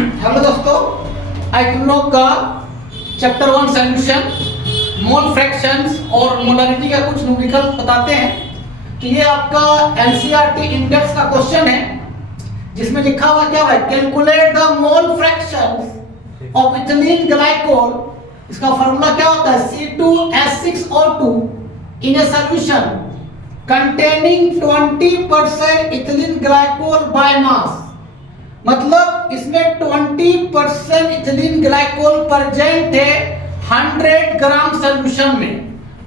Hello दोस्तों, आज तुम लोग का चैप्टर 1 सॉल्यूशन मोल फ्रैक्शंस और मोलारिटी का कुछ न्यूमेरिकल बताते हैं। तो ये आपका एनसीईआरटी इंडेक्स का क्वेश्चन है जिसमें लिखा हुआ क्या है, calculate the mole fractions of ethylene glycol. इसका फार्मूला क्या होता है, C2H6O2 in A solution containing 20% ethylene glycol by mass. मतलब इसमें 20% इथिलीन ग्लाइकोल प्रेजेंट है 100 ग्राम सॉल्यूशन में।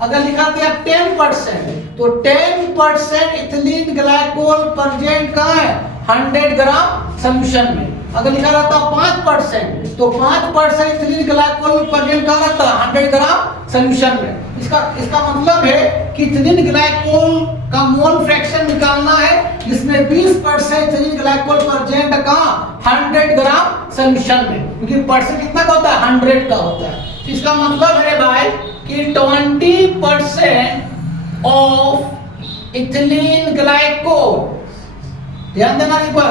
अगर लिखा था 10% तो 10% इथिलीन ग्लाइकोल प्रेजेंट कहाँ है, 100 ग्राम सॉल्यूशन में। अगर लिखा रहता 5% तो 5% इथिलीन ग्लाइकोल प्रेजेंट कहाँ रहता, 100 ग्राम सॉल्यूशन में। इसका मतलब है कि इथिलीन ग्लाइकोल का मोल फ्रैक्शन निकालना है जिसमें 20% इथिलीन ग्लाइकोल प्रेजेंट कहाँ, 100 ग्राम सॉल्यूशन में, क्योंकि परसेंट कितना का होता है, 100 का होता है। इसका मतलब है भाई कि 20% ऑफ इथिलीन ग्लाइकोल, ध्यान देना इस पर,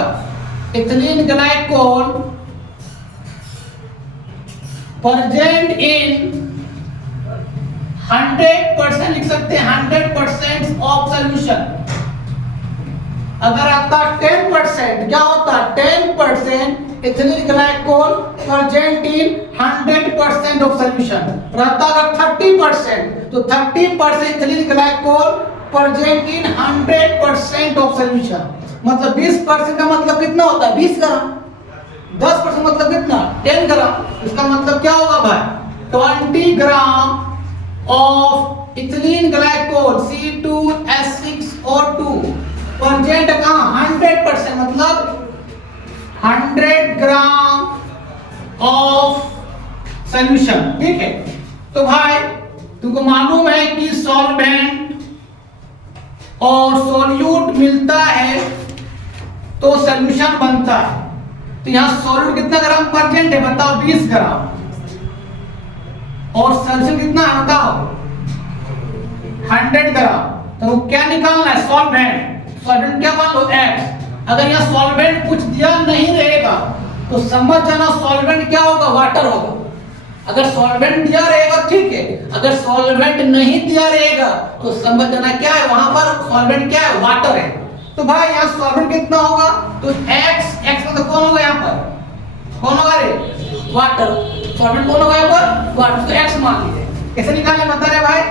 इथिलीन ग्लाइकोल प्रेजेंट इन 100% लिख सकते हैं, 100% ऑफ सॉल्यूशन। अगर आपका 10% क्या होता है, 10% ethylene glycol present in 100% of solution. रहता अगर 30% तो 30% ethylene glycol present in 100% of solution. मतलब 20% का मतलब कितना होता है, 20 ग्राम। 10% मतलब कितना, 10 ग्राम। इसका मतलब क्या होगा भाई, 20 ग्राम of ethylene glycol C2H6O2 present कहाँ, 100%, मतलब 100 ग्राम ऑफ सॉल्यूशन। ठीक है, तो भाई तुमको मालूम है कि सॉल्वेंट और सॉल्यूट मिलता है तो सॉल्यूशन बनता है। तो यहाँ सॉल्यूट कितना ग्राम प्रेजेंट है बताओ, 20 ग्राम, और सॉल्यूशन कितना है बताओ, 100 ग्राम। तो क्या निकालना है, सॉल्वेंट। सॉल्वेंट क्या मान लो X। अगर यहाँ सॉल्वेंट कुछ दिया नहीं रहेगा तो समझ जाना सॉल्वेंट क्या होगा, वाटर होगा। अगर सॉल्वेंट दिया रहेगा ठीक है, अगर सॉल्वेंट नहीं दिया रहेगा तो समझ जाना क्या है, वहां पर सॉल्वेंट क्या है, वाटर है। तो भाई यहाँ सॉल्वेंट कितना होगा, तो X मतलब कौन होगा, यहाँ पर कौन होगा रे, वाटर। सॉल्वेंट कौन होगा यहाँ पर, वाटर। तो X मान लीजिए। कैसे निकालने बता रहे भाई,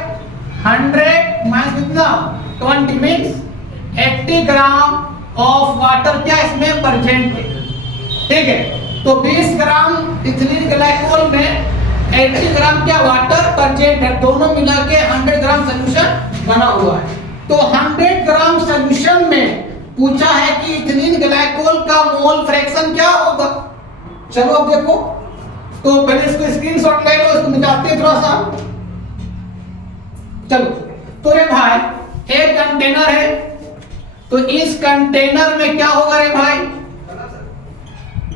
100 माइनस कितना, 20 मींस 80 ग्राम ऑफ वाटर क्या इसमें प्रेजेंट है। ठीक है, तो 20 ग्राम इथिलीन ग्लाइकोल में 80 ग्राम क्या वाटर प्रेजेंट है, दोनों मिला के 100 ग्राम सॉल्यूशन बना हुआ है। तो 100 ग्राम सॉल्यूशन में पूछा है कि इथिलीन ग्लाइकोल का मोल फ्रैक्शन क्या होगा। चलो अब देखो, तो पहले इसको स्क्रीनशॉट ले लो, इसको मिटाते हैं थोड़ा सा। चलो, तो रे भाई एक कंटेनर है, तो इस कंटेनर में क्या होगा रे भाई,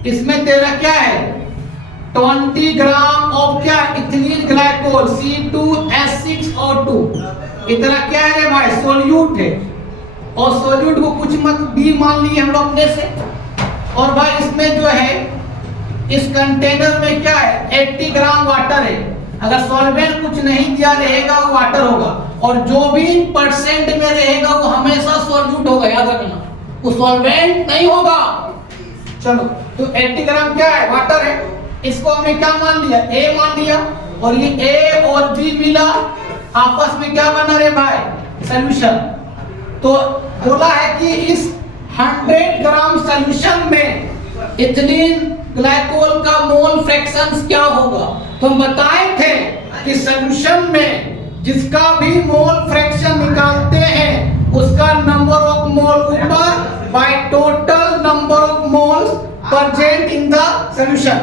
इसमें तेरा क्या है, 20 ग्राम ऑफ क्या, इथिलीन ग्लाइकोल C2H6O2। इतना क्या है रे भाई, सोल्यूट है, और सोल्यूट को कुछ मत भी मान लिए हम लोग अपने से। और भाई इसमें जो है इस कंटेनर में क्या है, 80 ग्राम वाटर है। अगर सॉल्वेंट कुछ नहीं दिया रहेगा वो वाटर होगा, और जो भी परसेंट में रहेगा वो हमेशा सॉल्यूट होगा, याद रखना, वो सॉल्वेंट नहीं होगा। चलो, तो 80 ग्राम क्या है, वाटर है। इसको हमने क्या मान लिया, A मान लिया, और ये A और B मिला, आपस में क्या बना रे भाई, सॉल्यूशन। तो बोला है कि इस 100 ग्राम सॉल्यूशन में इथिलीन ग्लाइकोल का मोल फ्रैक्शन क्या होगा। तो हम बताए थे कि सॉल्यूशन में जिसका भी मोल फ्रैक्शन निकालते हैं उसका नंबर ऑफ मोल ऊपर by total number of moles present in the solution.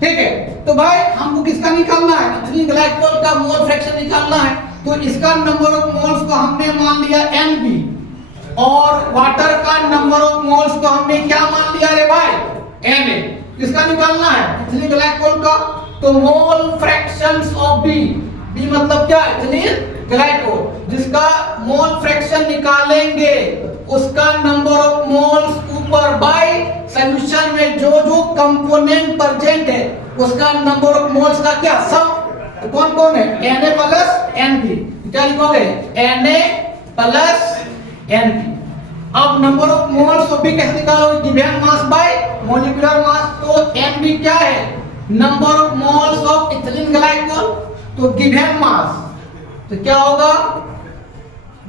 ठीक है, तो भाई हमको किसका निकालना है, इथिलीन ग्लाइकोल का मोल फ्रैक्शन निकालना है। तो इसका नंबर ऑफ मोल्स को हमने मान लिया Mb, और वाटर का नंबर ऑफ मोल्स को हमने क्या मान लिया रे भाई, Na। किसका निकालना है, इथिलीन ग्लाइकोल का। तो मोल फ्रैक्शंस ऑफ B मतलब क्या, इथिलीन ग्लाइकोल, जिसका मोल फ्रैक्शन निकालेंगे उसका नंबर ऑफ मोल्स ऊपर बाय सॉल्यूशन में जो जो कंपोनेंट प्रेजेंट है उसका नंबर ऑफ मोल्स का क्या सम। तो कौन कौन है Na प्लस Nb, क्या लिखोगे Na प्लस Nb। अब नंबर ऑफ मोल्स को भी कैसे निकालोगे given mass by molecular mass. तो Nb क्या है number of moles of ethylene glycol. तो गिवन मास तो क्या होगा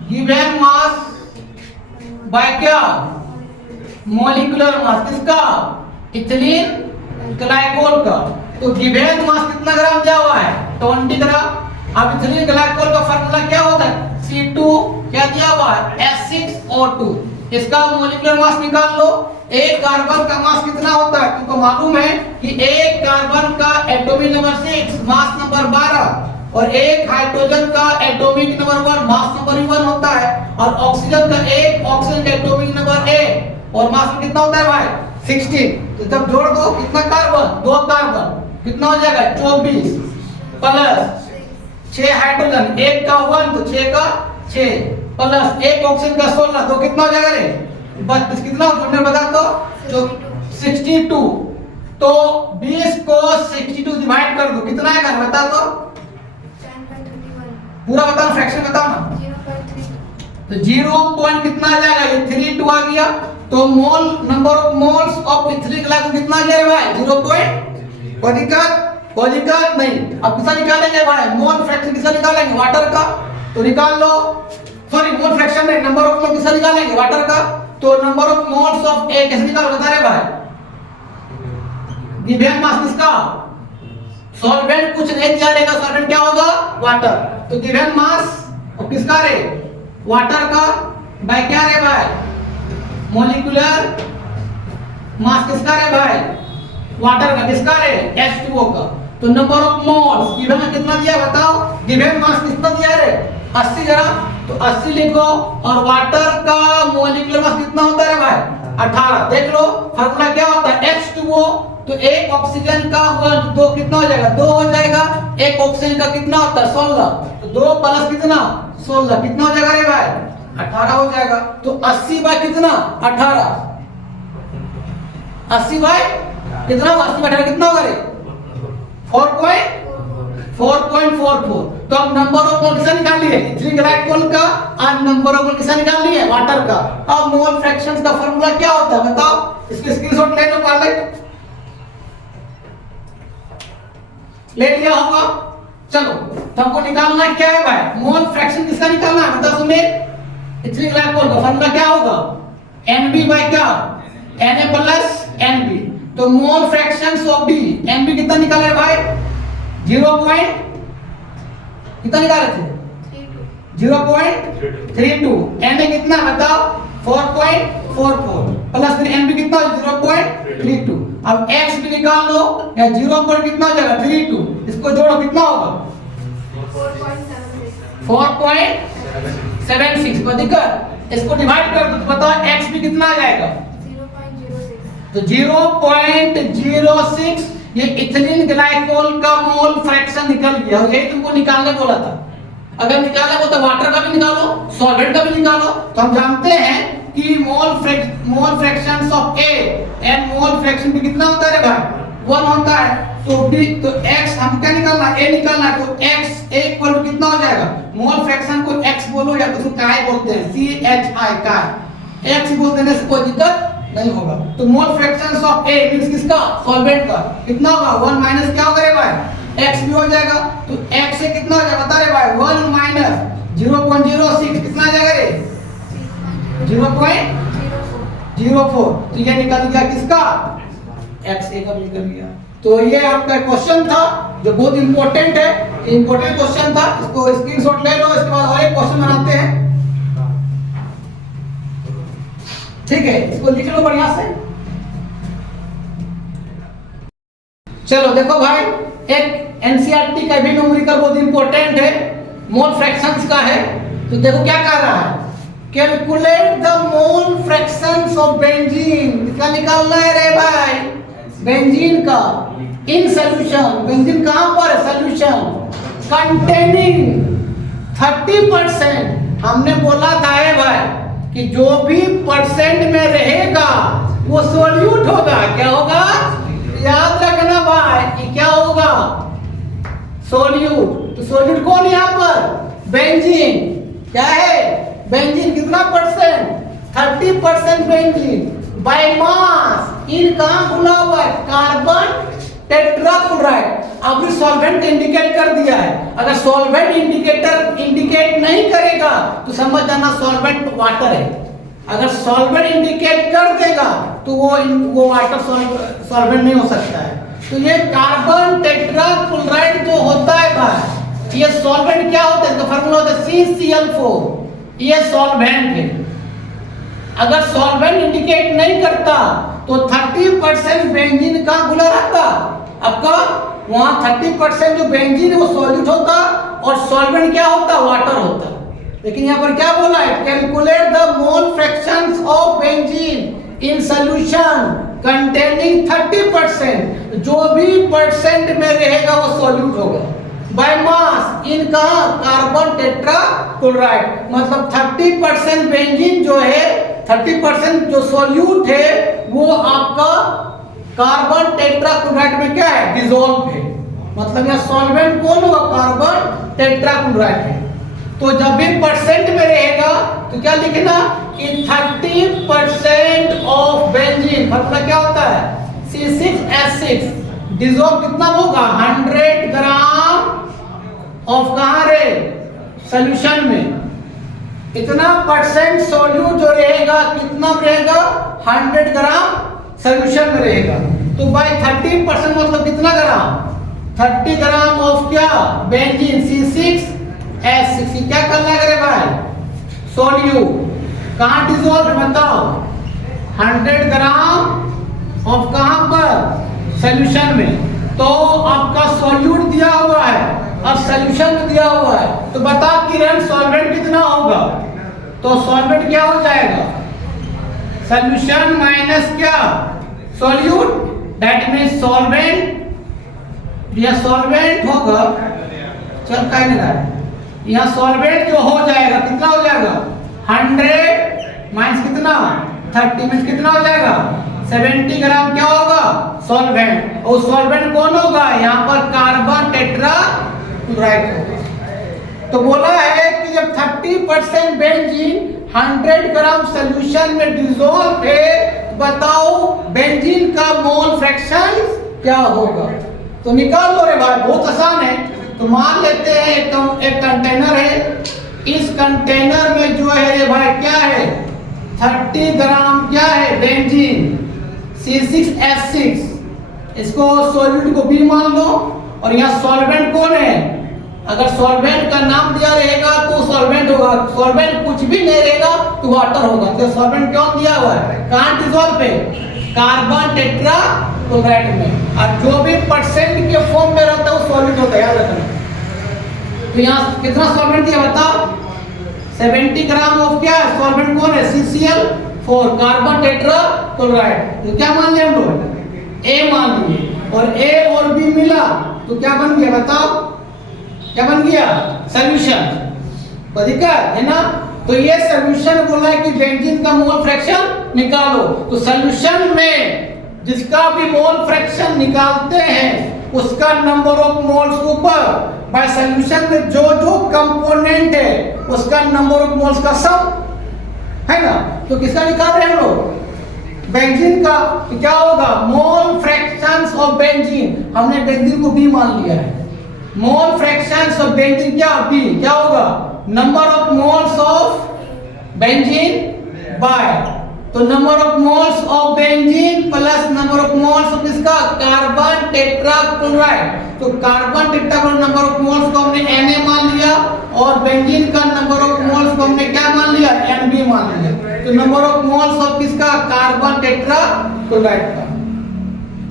गिवन मास बाय क्या मॉलिक्यूलर मास किसका इथिलीन ग्लाइकोल का। तो गिवन मास कितना ग्राम दिया हुआ है 20 ग्राम। अब इथिलीन ग्लाइकोल का फार्मूला क्या होता है C2 क्या दिया हुआ है H6O2। इसका मॉलिक्यूलर मास निकाल लो। एक कार्बन का मास कितना होता है तुमको मालूम है कि एक कार्बन का एटॉमिक नंबर 6 मास नंबर 12 और एक हाइड्रोजन का एटॉमिक नंबर 1 मास नंबर 1 होता है और ऑक्सीजन का एक ऑक्सीजन का एटॉमिक नंबर 8 और मास कितना होता है भाई 16। तो जब जोड़ दो कितना कार्बन 2 कार्बन कितना हो जाएगा 24 प्लस 6 हाइड्रोजन एक का 1 तो 6 का 6 प्लस एक ऑक्सीजन का 16 तो कितना हो जाएगा रे 32। कितना तुमने बता दो जो 62। तो 20 को 62 डिवाइड कर दो कितना आएगा बता दो पूरा बताओ फ्रैक्शन बताओ ना। तो 0 कितना आ जाएगा ये 32 आ गया। तो mole number of moles of ethylene glycol कितना आ जाएगा भाई 0 कोई दिक्कत नहीं। अब किसका निकालेंगे भाई मोल फ्रैक्शन किसका निकालेंगे वाटर का। तो निकाल लो सॉरी मोल फ्रैक्शन नहीं नंबर ऑफ मोल किसका निकालेंगे वाटर का। तो नंबर ऑफ मोल्स ऑफ ए कैसे निकाल बता रहे भाई गिवन मास किसका सॉल्वेंट कुछ नहीं दिया रहेगा सॉल्वेंट क्या होगा वाटर। तो गिवन मास और किसका रे वाटर का बाय क्या रे भाई मॉलिक्यूलर मास किसका रे भाई वाटर का किसका रे H2O का। तो नंबर ऑफ मोल्स गिवन में कितना दिया बताओ गिवन मास कितना दिया रे 80 ग्राम। तो 80 लिखो और वाटर का मॉलिक्यूलर मास कितना होता है भाई 18। देख लो फार्मूला क्या होता है H2O। तो एक ऑक्सीजन का 1 2 कितना हो जाएगा 2 हो जाएगा। एक ऑक्सीजन का कितना होता है 16 तो 2 प्लस कितना 16 कितना हो जाएगा रे भाई 18 हो जाएगा। तो 80 बाय कितना 18 80 बाय कितना 80 बाय 18 कितना होगा रे 4.44। तो अब नंबर ऑफ मोल किसका निकाल लिए इथिलीन ग्लाइकोल का और नंबर ऑफ मोल किसका निकाल लिए वाटर का। अब मोल फ्रैक्शंस का फार्मूला क्या होता है बताओ इसके स्क्रीनशॉट ले लो पहले ले लिया होगा। चलो तो हमको निकालना क्या है भाई मोल फ्रैक्शन किसका निकालना है बताओ सुमित इथिलीन ग्लाइकोल का फार्मूला क्या होगा Nb बाय क्या Na प्लस Nb। तो मोल फ्रैक्शंस ऑफ B Nb कितना निकाले भाई 0. कितना निकाले थे 0.32। Na कितना बताओ 4.44 प्लस फिर Nb कितना 0.32। अब x भी निकाल लो या 0 पर कितना हो जाएगा 32 इसको जोड़ो कितना होगा 4.76। कोई दिक्कत इसको डिवाइड कर दो तो बताओ x भी कितना आ जाएगा 0.06। तो 0.06 ये इथिलीन ग्लाइकोल का मोल फ्रैक्शन निकल गया। यही तुमको निकालने बोला था। अगर निकालने बोलता वाटर का भी निकालो सॉल्वेंट का भी निकालो। तो हम जानते हैं कि mole fractions of A and mole fraction भी कितना होता है रे भाई 1 होता है। तो B तो x हम क्या निकालना A निकालना है। तो x इक्वल टू कितना हो जाएगा मोल फ्रैक्शन को x बोलो या तो उसको काय बोलते हैं CHI काय x बोल देने से कोई दिक्कत नहीं होगा। तो मोल फ्रैक्शंस ऑफ A मींस किसका सॉल्वेंट का कितना होगा 1 माइनस क्या होगा रे भाई x भी हो जाएगा। तो x से कितना हो जाएगा बता रे भाई 1 माइनस 0.06 कितना आ जाएगा रे 0.04। तो ये निकल गया किसका x a का भी निकल गया। तो ये आपका क्वेश्चन था जो बहुत इंपॉर्टेंट है इंपॉर्टेंट क्वेश्चन था। इसको स्क्रीनशॉट ले लो इसके बाद और एक क्वेश्चन बनाते हैं ठीक है। इसको लिख लो बढ़िया से। चलो देखो भाई एक एनसीईआरटी का भी न्यूमेरिकल बहुत इंपॉर्टेंट है मोल फ्रैक्शंस का है। तो देखो क्या कर रहा है calculate the mole fractions of benzene. क्या निकालना है रे भाई बेंजीन का इन सॉल्यूशन। बेंजीन कहां पर है सॉल्यूशन कंटेनिंग 30%। हमने बोला था है भाई कि जो भी परसेंट में रहेगा वो सॉल्यूट होगा। क्या होगा? याद रखना भाई कि क्या होगा? सॉल्यूट। तो सॉल्यूट कौन यहाँ पर? बेंजीन। क्या है? बेंजीन। कितना percent? 30% benzene by mass. In कहाँ खुला हुआ है? Carbon tetrachloride. आपने सॉल्वेंट इंडिकेट कर दिया है। अगर सॉल्वेंट इंडिकेट नहीं करेगा तो समझ जाना सॉल्वेंट वाटर है। अगर सॉल्वेंट इंडिकेट कर देगा तो वो वाटर सॉल्वेंट नहीं हो सकता है। तो ये कार्बन टेट्राक्लोराइड जो होता है भाई, ये सॉल्वेंट क्या होता है? इसका फार्मूला होता है CCl4। ये सॉल्वेंट है। अगर सॉल्वेंट इंडिकेट नहीं करता तो 30% बेंजीन का खुला रहता आपका। वहां 30% जो बेंजीन है वो सॉल्यूट होता और सॉल्वेंट क्या होता? वाटर होता। लेकिन यहाँ पर क्या बोला है? Calculate the mole fractions of benzene in solution containing 30%। जो भी परसेंट में रहेगा वो सॉल्यूट होगा बाय मास। इन कहाँ? Carbon tetrachloride. मतलब 30% बेंजीन जो है, 30% जो सॉल्यूट है वो आपका कार्बन टेट्राक्लोराइड में क्या है? डिसॉल्व है। मतलब यह सॉल्वेंट कौन होगा? कार्बन टेट्राक्लोराइड है। तो जब भी परसेंट में रहेगा तो क्या लिखना कि 30% ऑफ बेंजीन। फॉर्मूला क्या होता है? C6H6। डिसॉल्व कितना होगा? 100 ग्राम ऑफ कहाँ रे? सॉल्यूशन में। इतना परसेंट सॉल्यूट जो रहेगा कितना रहेगा? 100 ग्राम सॉल्यूशन में रहेगा। तो बाय 30% मतलब कितना ग्राम? 30 ग्राम ऑफ क्या? Benzene C6H6। क्या करना है भाई? सॉल्यूट। कहाँ डिसॉल्व है बताओ? 100 ग्राम ऑफ कहाँ पर? सॉल्यूशन में। तो आपका सॉल्यूट दिया हुआ है और सॉल्यूशन में दिया हुआ है। तो बता किरण सॉल्वेंट कितना होगा? तो सॉल्वेंट क्या हो जाएगा? सॉल्यूशन माइनस क्या? सॉल्यूट। That means solvent. यह सॉल्वेंट होगा। चल क्या नहीं रहा है? यह सॉल्वेंट जो हो जाएगा कितना हो जाएगा? 100 माइनस कितना? 30 मींस कितना हो जाएगा? 70 ग्राम क्या होगा? सॉल्वेंट। और सॉल्वेंट कौन होगा? यहाँ पर कार्बन टेट्राक्लोराइड होगा। तो बोला है कि जब 30% बेंजीन 100 ग्राम सॉल्यूशन में डिसॉल्व है, बताओ बेंजीन का मोल फ्रैक्शन क्या होगा? तो निकाल लो रे भाई, बहुत आसान है। तो मान लेते हैं एक कंटेनर है। इस कंटेनर में जो है रे भाई क्या है? 30 ग्राम क्या है? Benzene C6H6। इसको सॉल्यूट को B मान लो। और यहाँ सॉल्वेंट कौन है? अगर सॉल्वेंट का नाम दिया रहेगा तो सॉल्वेंट होगा। सॉल्वेंट कुछ भी नहीं रहेगा तो वाटर होगा। तो सॉल्वेंट क्यों दिया हुआ है? कहाँ डिसॉल्व है? कार्बन टेट्राक्लोराइड में। और जो भी परसेंट के फॉर्म में रहता है वो सॉल्यूट होता है, याद रखना। तो यहाँ कितना सॉल्वेंट दिया बताओ? 70 ग्राम ऑफ क्या है? सॉल्वेंट कौन है? CCl4 carbon tetrachloride. तो क्या मान लिया हम लोग? A मान लिए। और A और B मिला तो क्या बन गया बताओ? क्या बन गया? सॉल्यूशन। कोई दिक्कत है ना? तो ये सॉल्यूशन बोला है कि बेंजीन का मोल फ्रैक्शन निकालो। तो सॉल्यूशन में जिसका भी मोल फ्रैक्शन निकालते हैं उसका नंबर ऑफ मोल्स ऊपर बाय सॉल्यूशन में जो जो कंपोनेंट है उसका नंबर ऑफ मोल्स का सम है ना। तो किसका निकाल रहे हैं हम लोग? बेंजीन का। तो क्या होगा? Mole fractions of benzene. हमने बेंजीन को B मान लिया है। मोल फ्रैक्शंस ऑफ बेंजीन क्या? B। क्या होगा? Number of moles of benzene by. तो number of moles of benzene plus number of moles of इसका कार्बन टेट्राक्लोराइड। तो carbon tetrachloride number of moles को हमने Na मान लिया और बेंजीन का नंबर ऑफ मोल्स को हमने क्या मान लिया? Nb मान लिया। तो नंबर ऑफ मोल्स ऑफ किसका? कार्बन टेट्राक्लोराइड का।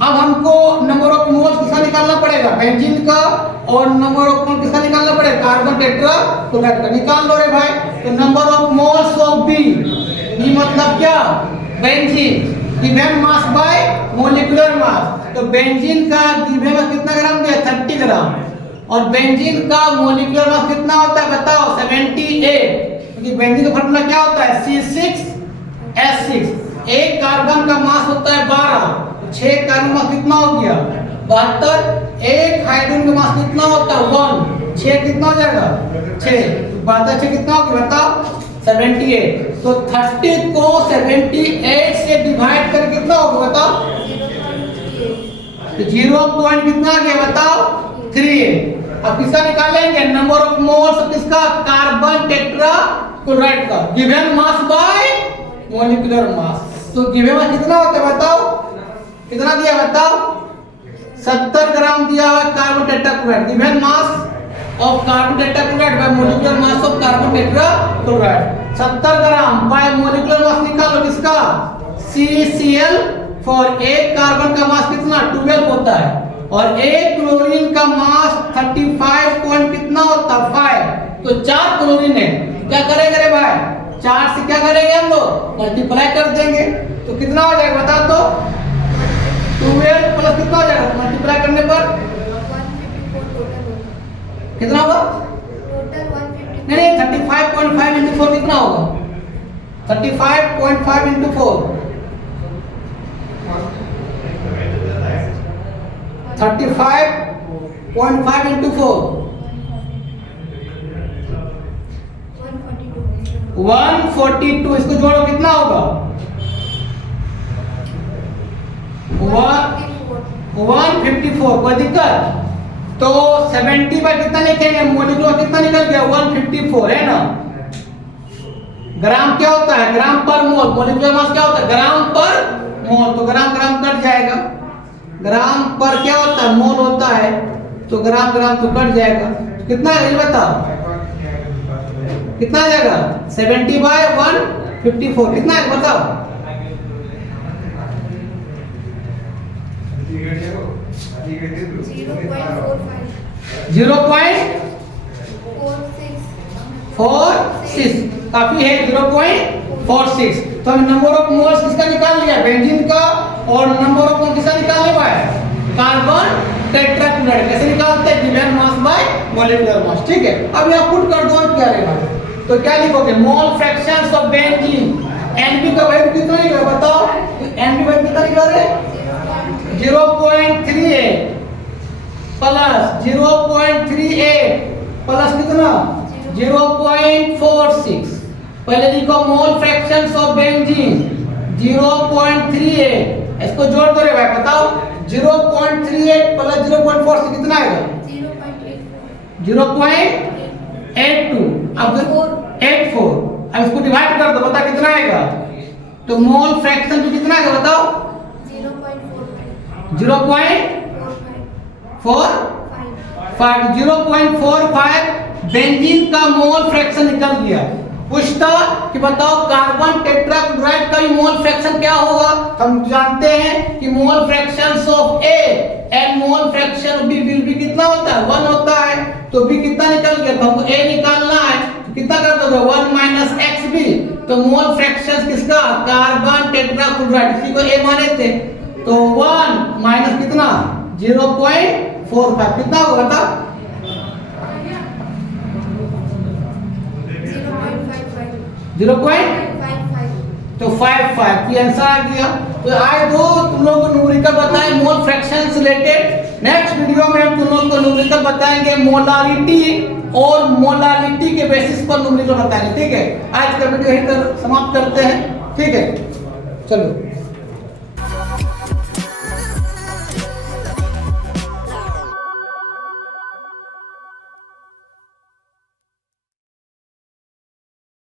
अब हमको नंबर ऑफ मोल्स किसका निकालना पड़ेगा? बेंजीन का। और नंबर ऑफ मोल किसका निकालना पड़ेगा? कार्बन टेट्राक्लोराइड का। निकाल लो रे भाई। तो number of moles of B मतलब क्या? Benzene. Given mass by molecular mass. तो बेंजीन का गिवन मास कितना ग्राम दिया? 30 ग्राम। और बेंजीन का मोलिकुलर मास कितना होता है बताओ? 78। क्योंकि बेंजीन का फॉर्मूला क्या होता है C6H6। एक कार्बन का मास होता है 12, तो 6 कार्बन मास कितना हो गया 72। एक हाइड्रोजन का मास कितना होता है 1, 6 कितना हो जाएगा 6, 72 6 कितना हो गया बताओ 78। तो 30 को 78 से डिवाइड कर कितना होगा बताओ, तो 0 पॉइंट कितना आ गया बताओ 38। अब किसका निकालेंगे नंबर ऑफ मोल्स किसका कार्बन टेट्राक्लोराइड का given mass by molecular mass. तो गिवन मास कितना होता है बताओ, कितना दिया बताओ 70 ग्राम दिया हुआ carbon tetrachloride. Given mass of carbon tetrachloride bye molecular mass of carbon tetrachloride 70 gram bye molecular mass निकालो किसका CCl। फॉर एक कार्बन का मास कितना 12 होता है और एक क्लोरीन का मास 35 पॉइंट कितना होता है 5। तो 4 क्लोरीन है, क्या करेंगे रे भाई 4 से क्या करेंगे हम लोग मल्टीप्लाई कर देंगे। तो कितना हो जाएगा बता तो 12 प्लस कितना हो जाएगा मल्टीप्लाई करने पर 154 कितना होगा टोटल 150। नहीं 35.5 into 4 कितना होगा 35.5 into 4 35.5 into 4 142। इसको जोड़ो कितना होगा 154। कोई दिक्कत तो 70 पर कितना लिखेंगे मोलिकुलर कितना निकल गया 154 है ना। ग्राम क्या होता है ग्राम पर मोल, मोलिकुलर मास क्या होता है ग्राम पर मोल। तो ग्राम ग्राम कट जाएगा, ग्राम पर क्या होता है मोल होता है, तो ग्राम ग्राम तो कट जाएगा। कितना है ये बताओ कितना आ जाएगा 70 बाय 154 कितना है बताओ 0.46 काफी है 0.46। तो हम नंबर ऑफ मोल्स किसका निकाल लिया बेंजीन का और नंबर ऑफ मोल किसका निकाल लिया है कार्बन टेट्राक्लोराइड। कैसे निकालते हैं given mass by molecular mass. ठीक है अब यहां पुट कर दो और क्या रहेगा तो क्या लिखोगे मोल फ्रैक्शंस ऑफ बेंजीन। Nb का वैल्यू कितना निकला बताओ Nb वैल्यू कितना निकला रे 0.38 प्लस 0.38 प्लस कितना 0.46। पहले लिखो मोल फ्रैक्शंस ऑफ बेंजीन 0.38 इसको जोड़ दो रे भाई बताओ 0.38 प्लस 0.46 कितना आएगा 0.82। अब 84 अब इसको डिवाइड कर दो बता कितना आएगा तो मोल फ्रैक्शन भी कितना आएगा बताओ 0.45 बेंजीन का मोल फ्रैक्शन निकल गया। पूछता कि बताओ कार्बन टेट्राक्लोराइड का मोल फ्रैक्शन क्या होगा। हम जानते हैं कि mole fractions of A and mole fraction of B will be कितना होता है 1 होता है। तो B कितना निकल गया तो हमको A निकालना है तो कितना कर दोगे 1 माइनस XB। तो मोल फ्रैक्शन किसका कार्बन टेट्राक्लोराइड इसी को A माने थे तो 1 माइनस कितना 0.45 कितना होगा बता 0.55 तो 55 की आंसर आ गया। तो आए दो तुम लोग को न्यूमेरिकल बताएं मोल फ्रैक्शन से रिलेटेड। नेक्स्ट वीडियो में हम तुम लोग को न्यूमेरिकल बताएंगे मोलारिटी और मोलालिटी के बेसिस पर न्यूमेरिकल बताएंगे। ठीक है आज का वीडियो यहीं पर समाप्त करते हैं। ठीक है चलो।